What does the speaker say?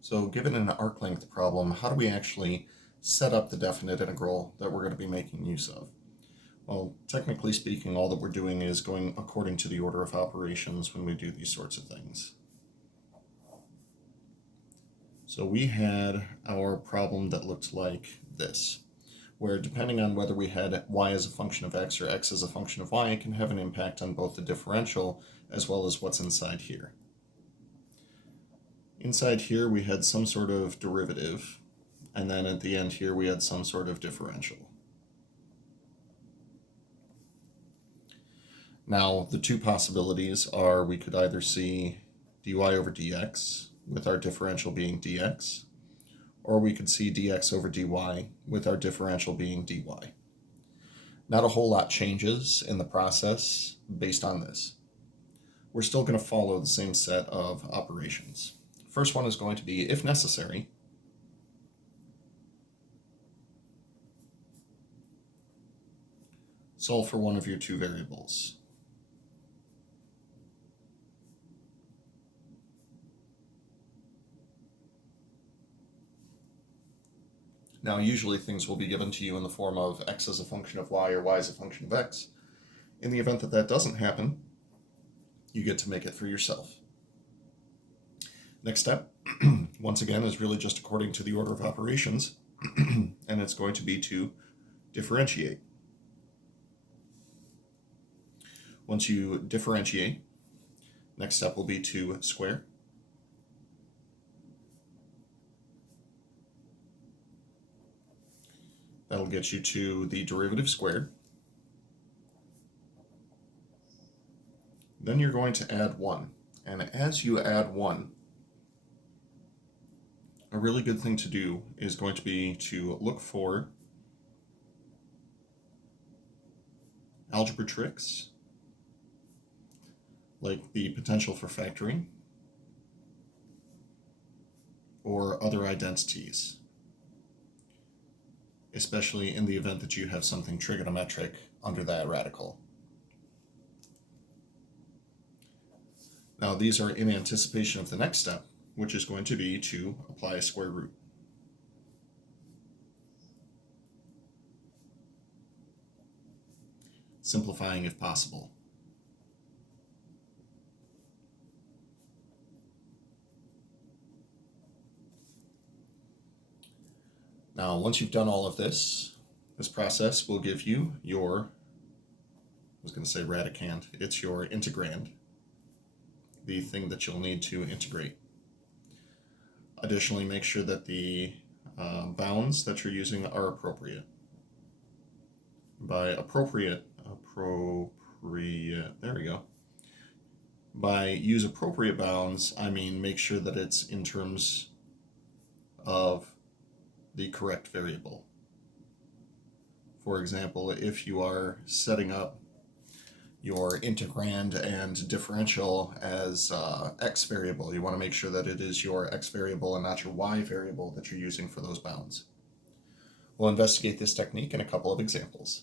So given an arc length problem, how do we actually set up the definite integral that we're going to be making use of? Well, technically speaking, all that we're doing is going according to the order of operations when we do these sorts of things. So we had our problem that looked like this, where depending on whether we had y as a function of x or x as a function of y, it can have an impact on both the differential as well as what's inside here. Inside here we had some sort of derivative, and then at the end here we had some sort of differential. Now the two possibilities are we could either see dy over dx with our differential being dx, or we could see dx over dy with our differential being dy. Not a whole lot changes in the process based on this. We're still going to follow the same set of operations. First one is going to be, if necessary, solve for one of your two variables. Now, usually things will be given to you in the form of x as a function of y or y as a function of x. In the event that that doesn't happen, you get to make it for yourself. Next step, once again, is really just according to the order of operations, and it's going to be to differentiate. Once you differentiate, next step will be to square. That'll get you to the derivative squared. Then you're going to add 1. And as you add 1, a really good thing to do is going to be to look for algebra tricks, like the potential for factoring, or other identities, especially in the event that you have something trigonometric under that radical. Now these are in anticipation of the next step, which is going to be to apply a square root. Simplifying if possible. Now, once you've done all of this process will give you your, I was going to say radicand, it's your integrand, the thing that you'll need to integrate. Additionally, make sure that the bounds that you're using are appropriate. By appropriate, there we go. By use appropriate bounds, I mean make sure that it's in terms of the correct variable. For example, if you are setting up your integrand and differential as x variable, you want to make sure that it is your x variable and not your y variable that you're using for those bounds. We'll investigate this technique in a couple of examples.